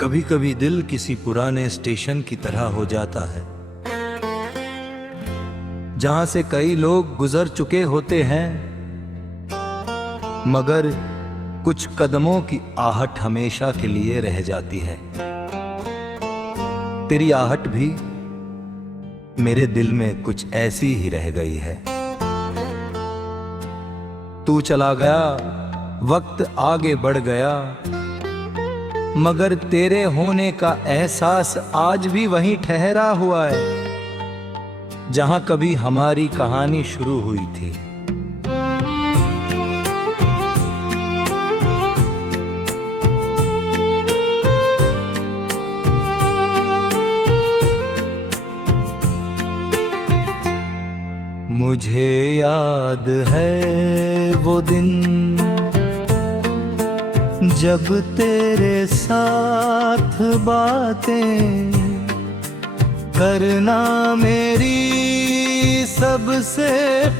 कभी कभी दिल किसी पुराने स्टेशन की तरह हो जाता है, जहां से कई लोग गुजर चुके होते हैं, मगर कुछ कदमों की आहट हमेशा के लिए रह जाती है। तेरी आहट भी मेरे दिल में कुछ ऐसी ही रह गई है। तू चला गया, वक्त आगे बढ़ गया, मगर तेरे होने का एहसास आज भी वहीं ठहरा हुआ है, जहां कभी हमारी कहानी शुरू हुई थी। मुझे याद है वो दिन जब तेरे साथ बातें करना मेरी सबसे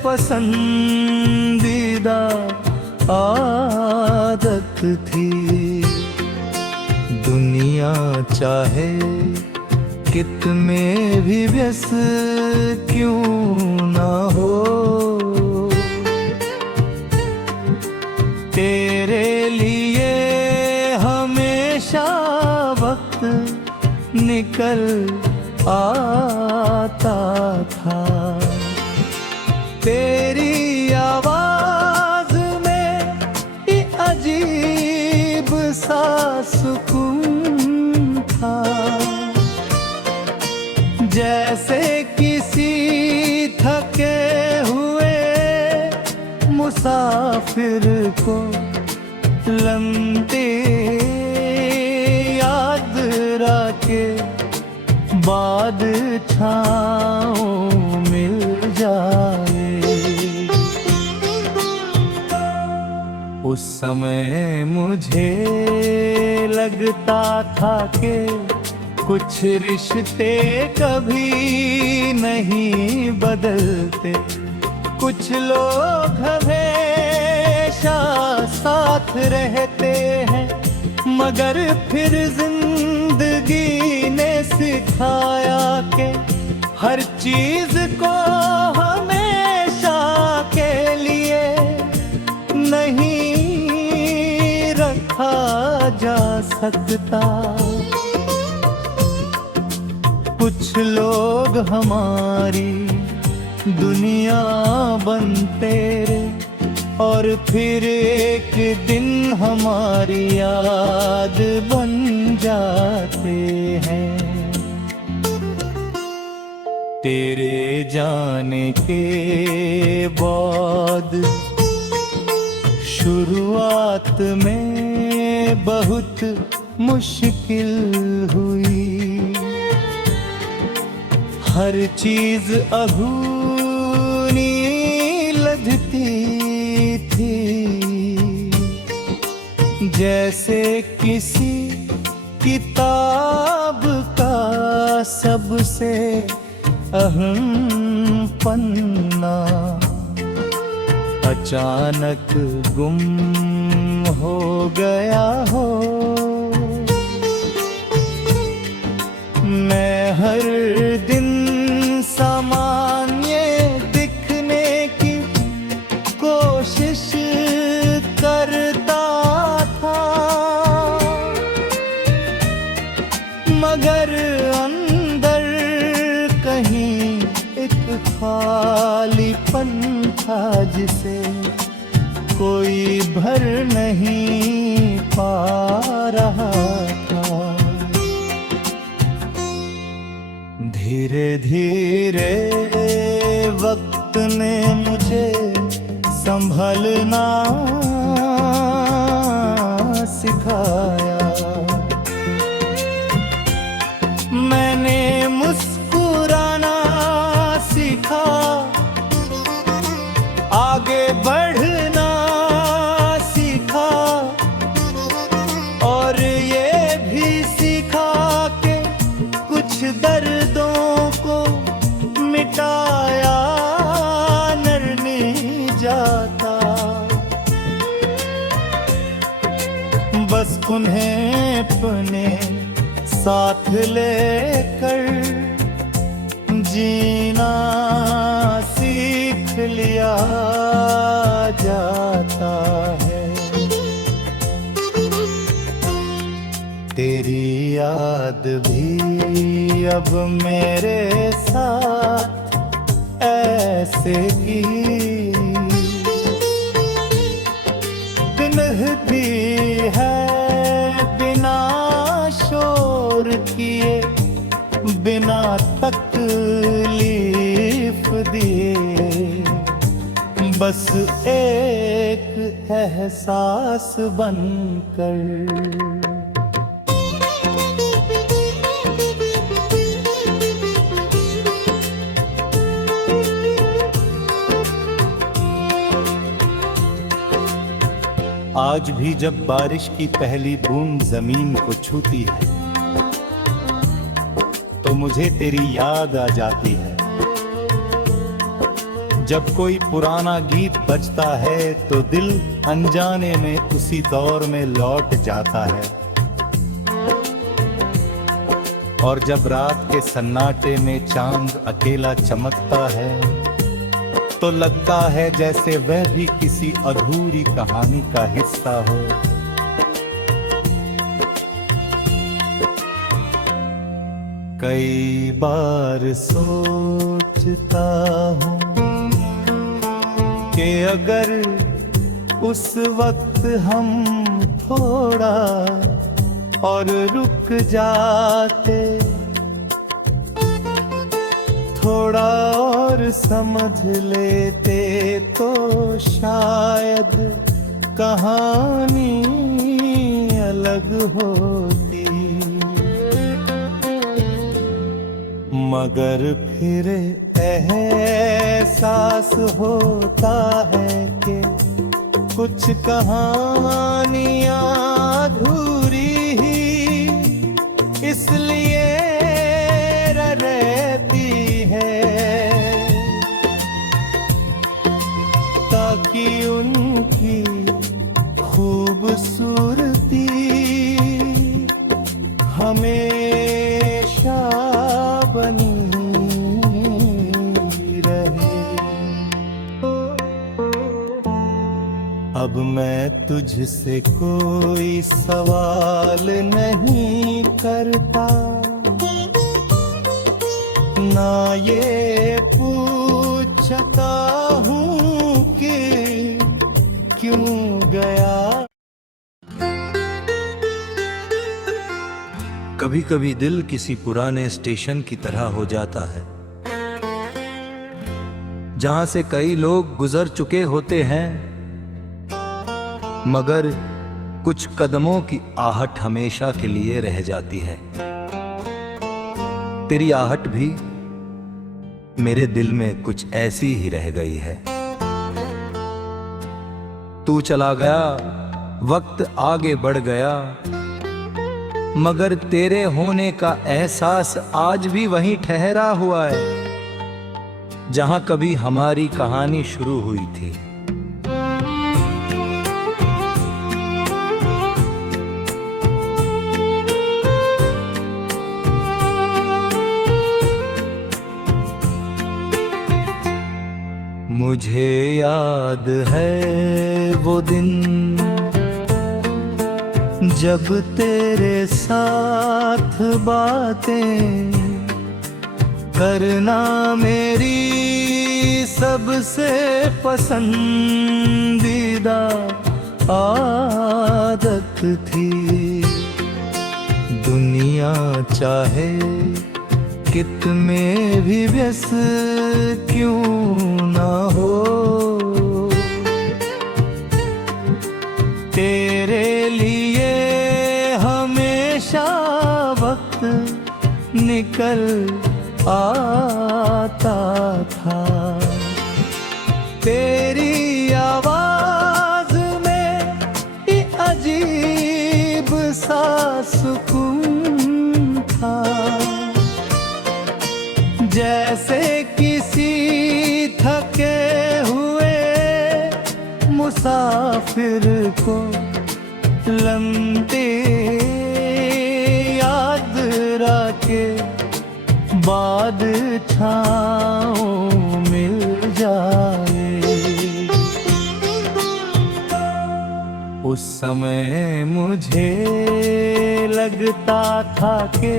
पसंदीदा आदत थी। दुनिया चाहे कितने भी व्यस्त क्यों ना हो, तेरे लिए हमेशा वक्त निकल आता था। तेरी आवाज में ये अजीब सा सुकून था, जैसे किसी थके हुए मुसाफिर को लंबी याद रखे बाद छाँव मिल जाए। उस समय मुझे लगता था कि कुछ रिश्ते कभी नहीं बदलते, कुछ लोग हमेशा साथ रहते हैं, मगर फिर जिंदगी ने सिखाया कि हर चीज को हमेशा के लिए नहीं रखा जा सकता। कुछ लोग हमारी दुनिया बनते और फिर एक दिन हमारी याद बन जाते हैं। तेरे जाने के बाद शुरुआत में बहुत मुश्किल हुई, हर चीज अधूरी लगती थी, जैसे किसी किताब का सबसे अहम पन्ना अचानक गुम हो गया हो। मैं हर दिन सामान्य दिखने की कोशिश करता था, मगर अंदर कहीं एक खालीपन था जिसे कोई भर नहीं पा रहा था। धीरे धीरे वक्त ने मुझे संभलना सिखाया, मैंने मुस्कुराना सीखा, आगे बढ़ना सीखा, और ये भी सीखा कि कुछ दर्दों को मिटाया नहीं जाता, बस उन्हें अपने साथ लेकर जीना सीख लिया जाता है। तेरी याद भी अब मेरे साथ ऐसे ही दिनहती है, बिना शोर किए, बिना तकलीफ दिए, बस एक एहसास बनकर। आज भी जब बारिश की पहली बूंद जमीन को छूती है तो मुझे तेरी याद आ जाती है। जब कोई पुराना गीत बजता है तो दिल अनजाने में उसी दौर में लौट जाता है। और जब रात के सन्नाटे में चांद अकेला चमकता है तो लगता है जैसे वह भी किसी अधूरी कहानी का हिस्सा हो। कई बार सोचता हूँ कि अगर उस वक्त हम थोड़ा और रुक जाते, थोड़ा और समझ लेते तो शायद कहानी अलग होती। मगर फिर एहसास होता है कि कुछ कहानियां अधूरी ही इसलिए रहती है ताकि उनकी खूबसूरती हमेशा बनी रहे। अब मैं तुझसे कोई सवाल नहीं करता, ना ये पूछता हूँ कि क्यों गया। कभी कभी दिल किसी पुराने स्टेशन की तरह हो जाता है जहां से कई लोग गुजर चुके होते हैं, मगर कुछ कदमों की आहट हमेशा के लिए रह जाती है। तेरी आहट भी मेरे दिल में कुछ ऐसी ही रह गई है। तू चला गया, वक्त आगे बढ़ गया, मगर तेरे होने का एहसास आज भी वहीं ठहरा हुआ है जहां कभी हमारी कहानी शुरू हुई थी। मुझे याद है वो दिन जब तेरे साथ बातें करना मेरी सबसे पसंदीदा आदत थी। दुनिया चाहे कितने भी व्यस्त क्यों ना हो, तेरे लिए हमेशा वक्त निकल आता था। तेरी आवाज में ये अजीब सा सुकून था, जैसे किसी थके हुए मुसाफिर को लंबी याद बाद छाँव मिल जाए। उस समय मुझे लगता था कि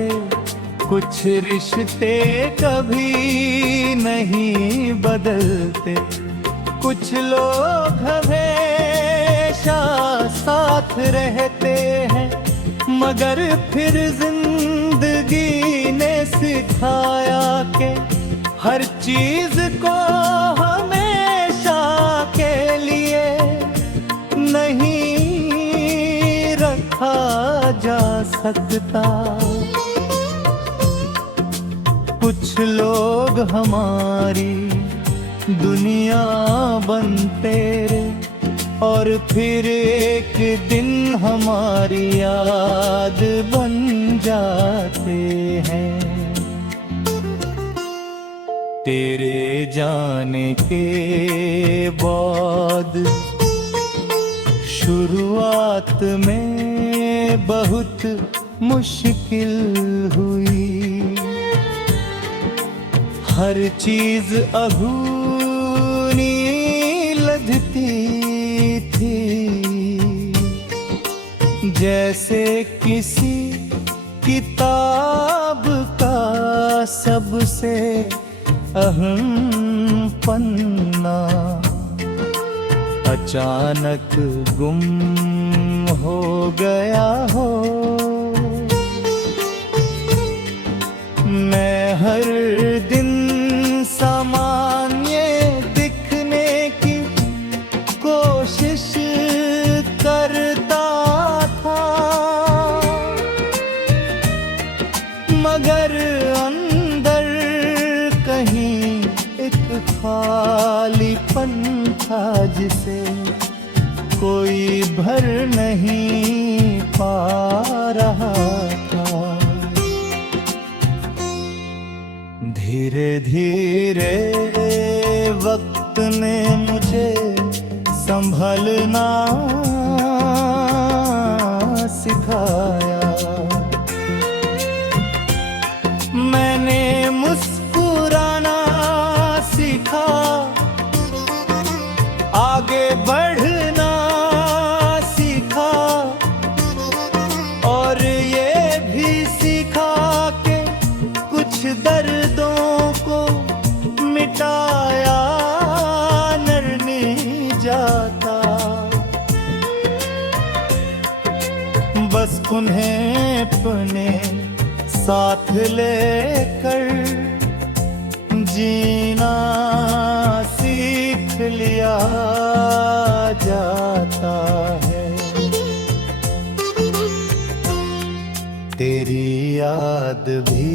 कुछ रिश्ते कभी नहीं बदलते, कुछ लोग हमेशा साथ रहते हैं, मगर फिर जिंदगी ने सिखाया कि हर चीज को हमेशा के लिए नहीं रखा जा सकता। कुछ लोग हमारी दुनिया बनते और फिर एक दिन हमारी याद बन जाते हैं। तेरे जाने के बाद शुरुआत में बहुत मुश्किल हुई, हर चीज अधूरी लगती थी, जैसे किसी किताब का सबसे अहम पन्ना अचानक गुम हो गया हो। मैं हर दिन सामान्य दिखने की कोशिश करता था, मगर अंदर कहीं एक खालीपन था जिसे कोई भर नहीं पा रहा था। धीरे धीरे वक्त ने मुझे संभलना सिखाया, मैंने मुस्कुराना सीखा, आगे बढ़ना सीखा, और ये भी सीखा कि कुछ दर्दों को मिटाया नहीं जाता, बस उन्हें अपने साथ लेकर जीना सीख लिया जाता है। तेरी याद भी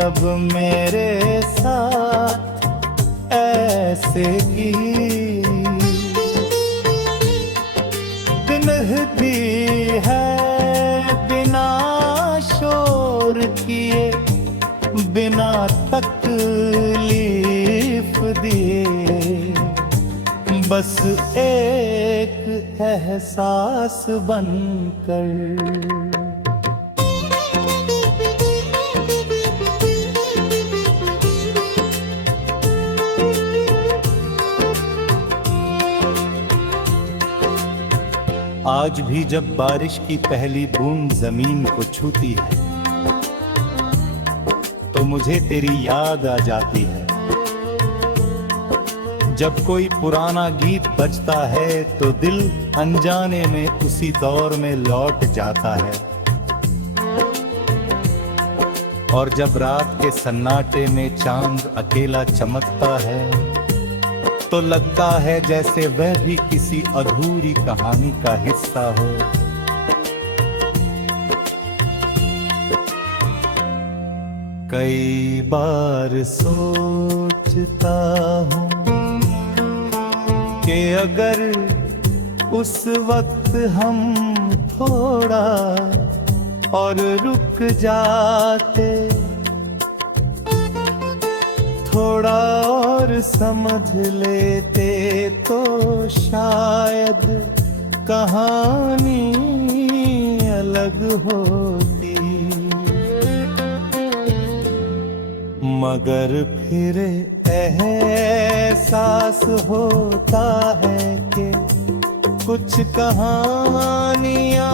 अब मेरे साथ ऐसे ही दिनहती है, बिना शोर किए, बिना तकलीफ दिए, बस एक एहसास बनकर। आज भी जब बारिश की पहली बूंद जमीन को छूती है तो मुझे तेरी याद आ जाती है। जब कोई पुराना गीत बजता है तो दिल अनजाने में उसी दौर में लौट जाता है, और जब रात के सन्नाटे में चांद अकेला चमकता है तो लगता है जैसे वह भी किसी अधूरी कहानी का हिस्सा हो। कई बार सोचता हूँ कि अगर उस वक्त हम थोड़ा और रुक जाते, थोड़ा और समझ लेते, तो शायद कहानी अलग होती। मगर फिर एहसास होता है कि कुछ कहानियां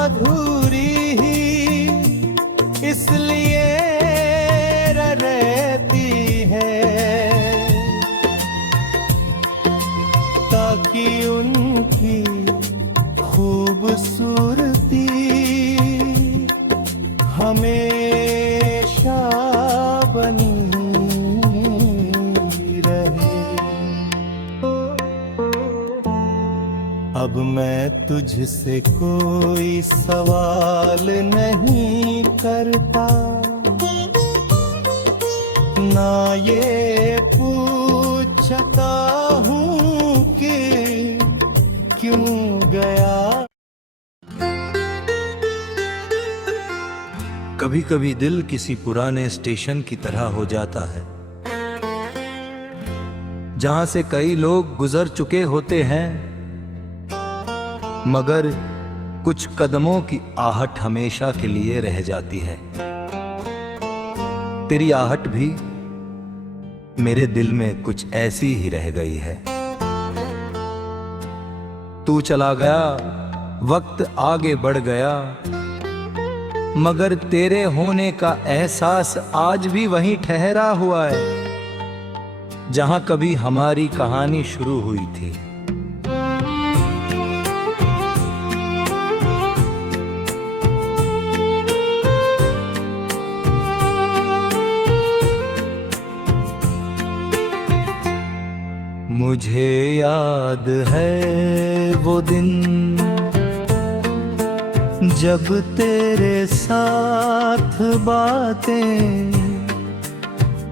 अधूरी ही इसलिए रहती है, ताकि उनकी खूबसूरती हमेशा बनी रहे। अब मैं तुझसे कोई सवाल नहीं करता, ना ये पूछता हूँ कि क्यों गया। कभी कभी दिल किसी पुराने स्टेशन की तरह हो जाता है, जहां से कई लोग गुजर चुके होते हैं, मगर कुछ कदमों की आहट हमेशा के लिए रह जाती है। तेरी आहट भी मेरे दिल में कुछ ऐसी ही रह गई है। तू चला गया, वक्त आगे बढ़ गया, मगर तेरे होने का एहसास आज भी वहीं ठहरा हुआ है, जहां कभी हमारी कहानी शुरू हुई थी। मुझे याद है वो दिन जब तेरे साथ बातें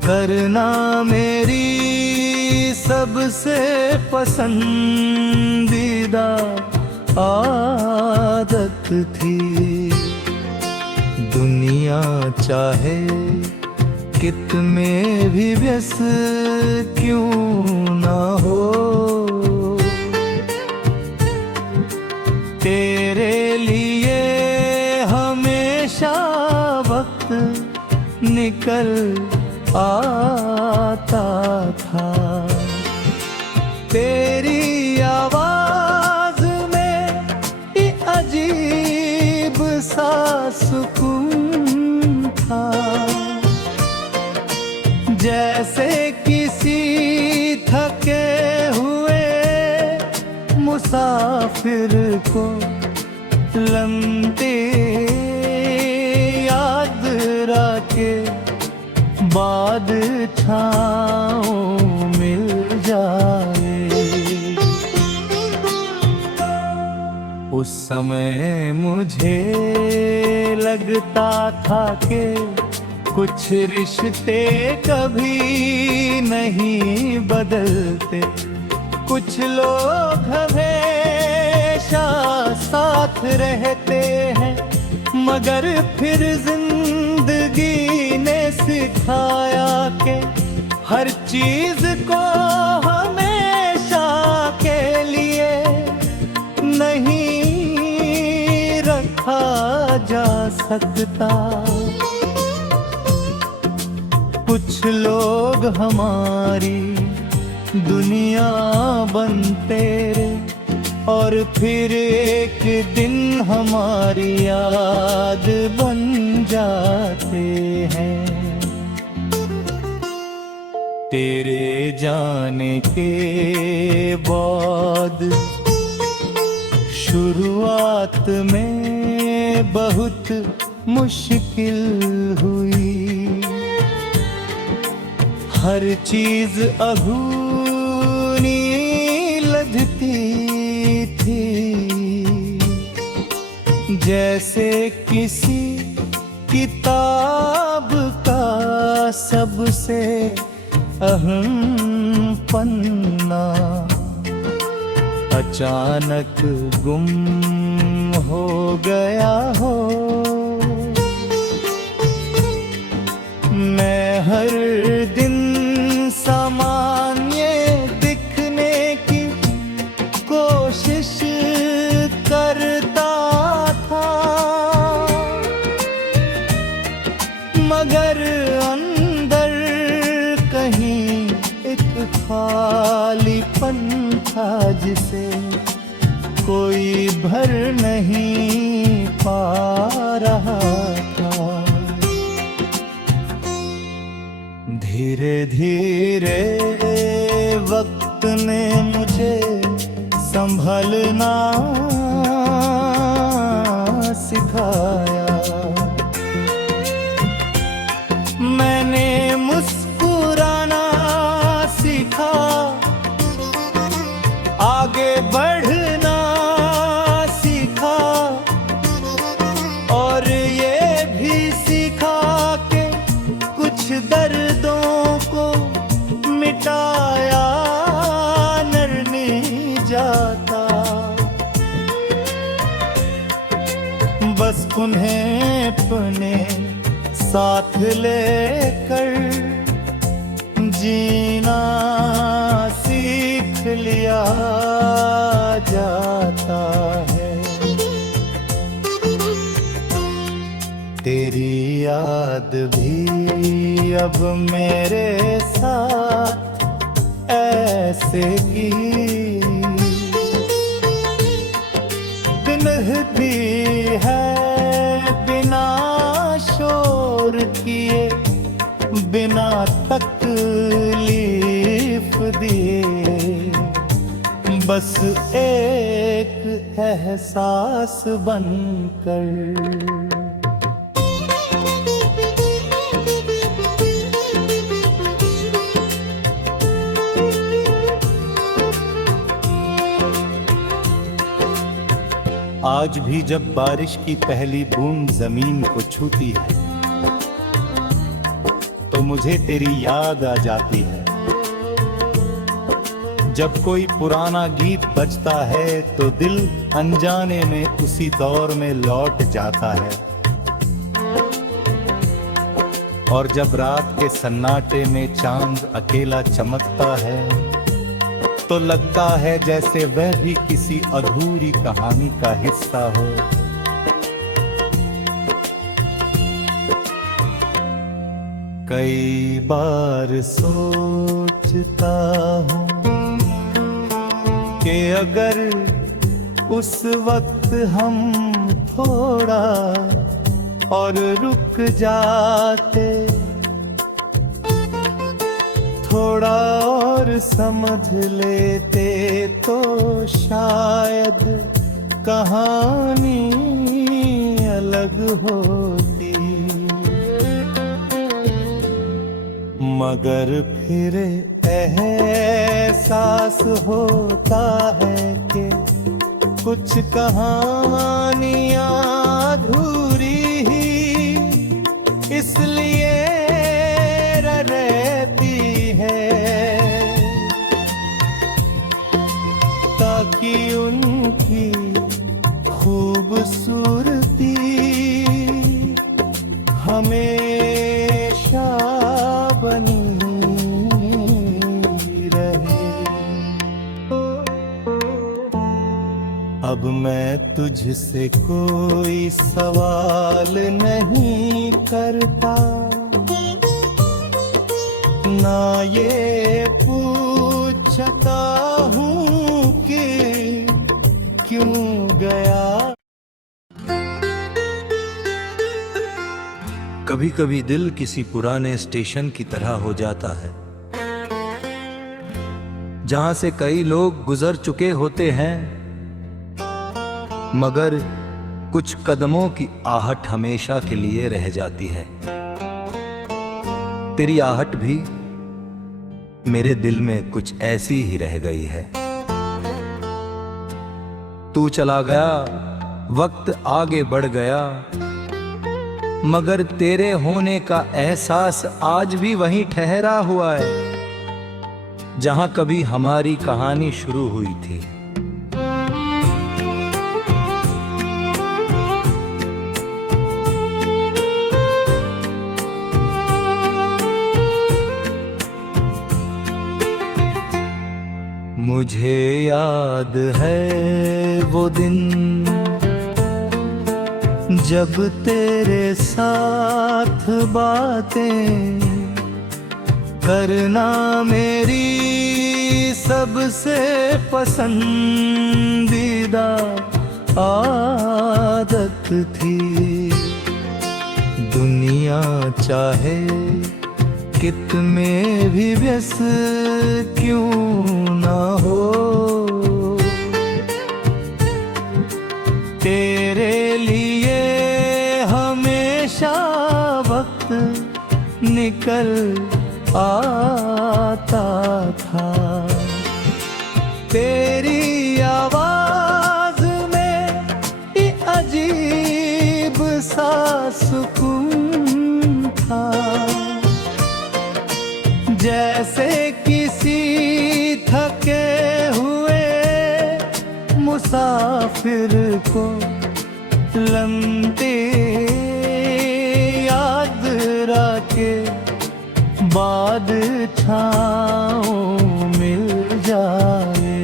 करना मेरी सबसे पसंदीदा आदत थी। दुनिया चाहे कितने भी व्यस्त क्यों ना हो, तेरे लिए हमेशा वक्त निकल आता था। तेरी आवाज में ये अजीब सा सुकून था, जैसे किसी थके हुए मुसाफिर को लंबी याद रखे बाद छाँव मिल जाए। उस समय मुझे लगता था कि कुछ रिश्ते कभी नहीं बदलते, कुछ लोग हमेशा साथ रहते हैं, मगर फिर जिंदगी ने सिखाया कि हर चीज को हमेशा के लिए नहीं रखा जा सकता। कुछ लोग हमारी दुनिया बनते और फिर एक दिन हमारी याद बन जाते हैं। तेरे जाने के बाद शुरुआत में बहुत मुश्किल हुई, हर चीज अधूरी लगती थी, जैसे किसी किताब का सबसे अहम पन्ना अचानक गुम हो गया हो। मैं हर दिन सामान्य दिखने की कोशिश करता था, मगर अंदर भर नहीं पा रहा था। धीरे धीरे वक्त ने मुझे संभलना सिखाया। मैंने मुस्कुराना सीखा, आगे बढ़ना सीखा, और ये भी सीखा कि कुछ दर्दों को मिटाया नहीं जाता। बस उन्हें अपने साथ लेकर जीना सीख लिया जाता है। तेरी याद भी अब मेरे साथ ऐसे की दिनहती है, बिना शोर किए, बिना तकलीफ दिए, बस एक एहसास बनकर। आज भी जब बारिश की पहली बूंद जमीन को छूती है तो मुझे तेरी याद आ जाती है। जब कोई पुराना गीत बजता है तो दिल अनजाने में उसी दौर में लौट जाता है। और जब रात के सन्नाटे में चांद अकेला चमकता है तो लगता है जैसे वह भी किसी अधूरी कहानी का हिस्सा हो। कई बार सोचता हूँ कि अगर उस वक्त हम थोड़ा और रुक जाते, थोड़ा और समझ लेते, तो शायद कहानी अलग होती। मगर फिर एहसास होता है कि कुछ कहानियां अधूरी ही इसलिए रहती है ताकि उनकी खूबसूरती हमेशा बनी रहे। अब मैं तुझसे कोई सवाल नहीं करता, ना ये पूछता हूँ कि क्यों गया। कभी कभी दिल किसी पुराने स्टेशन की तरह हो जाता है जहां से कई लोग गुजर चुके होते हैं, मगर कुछ कदमों की आहट हमेशा के लिए रह जाती है। तेरी आहट भी मेरे दिल में कुछ ऐसी ही रह गई है। तू चला गया, वक्त आगे बढ़ गया, मगर तेरे होने का एहसास आज भी वहीं ठहरा हुआ है जहां कभी हमारी कहानी शुरू हुई थी। मुझे याद है वो दिन जब तेरे साथ बातें करना मेरी सबसे पसंदीदा आदत थी। दुनिया चाहे कित में भी व्यस्त क्यों ना हो, तेरे लिए हमेशा वक्त निकल आता था। तेरी आवाज में ये अजीब सा सुकून था, जैसे किसी थके हुए मुसाफिर को लंबी याद के बाद छाँव मिल जाए।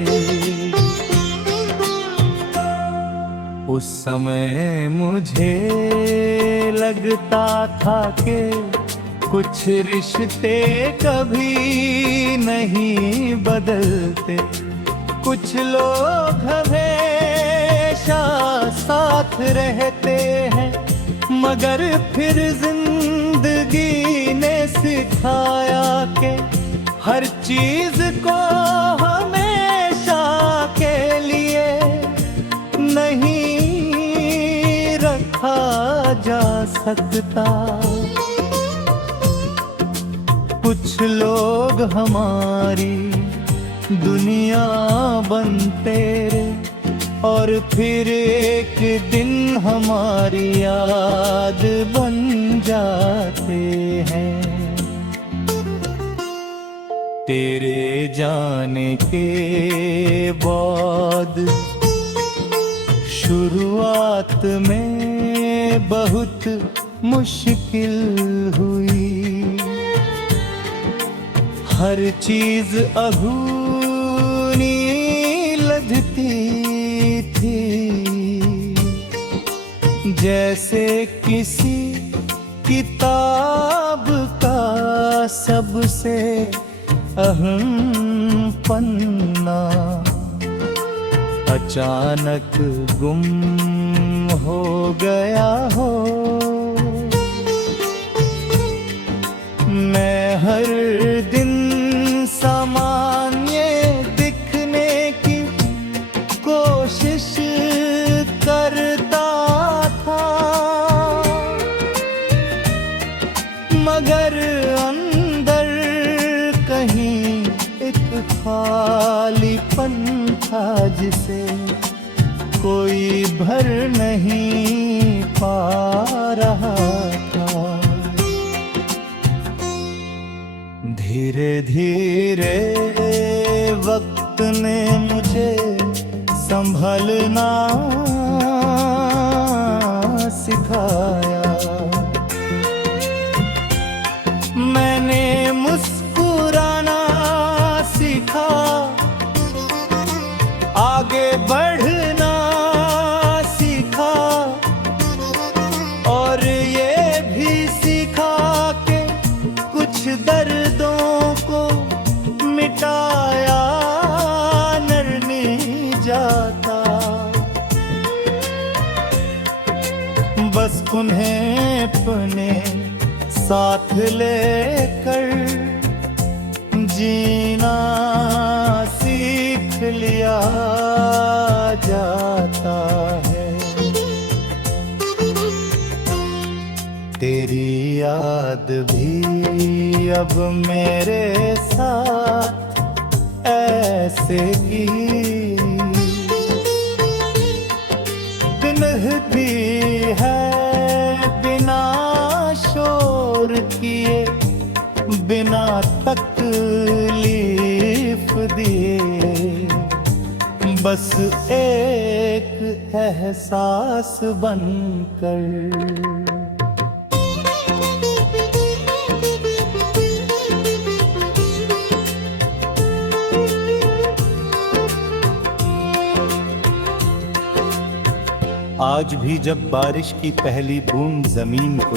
उस समय मुझे लगता था कि कुछ रिश्ते कभी नहीं बदलते, कुछ लोग हमेशा साथ रहते हैं, मगर फिर जिंदगी ने सिखाया कि हर चीज को हमेशा के लिए नहीं रखा जा सकता। कुछ लोग हमारी दुनिया बनते और फिर एक दिन हमारी याद बन जाते हैं। तेरे जाने के बाद शुरुआत में बहुत मुश्किल हुई, हर चीज अधूरी लगती थी, जैसे किसी किताब का सबसे अहम पन्ना अचानक गुम हो गया हो। मैं हर दिन सामान्य दिखने की कोशिश करता था, मगर अंदर कहीं एक खालीपन था जिसे कोई भर नहीं पा रहा था। धीरे धीरे वक्त ने मुझे संभलना सिखाया, मैंने मुस्कुराना सीखा, आगे बढ़ना सीखा, और ये भी सीखा कि कुछ दर्दों को मिटाया नहीं जाता, बस उन्हें अपने साथ लेकर जीना सीख लिया जाता है। तेरी याद भी अब मेरे साथ ऐसे ही दिनहती है, बिना शोर किए, बिना तकलीफ दिए, बस एक एहसास बनकर। आज भी जब बारिश की पहली बूंद जमीन को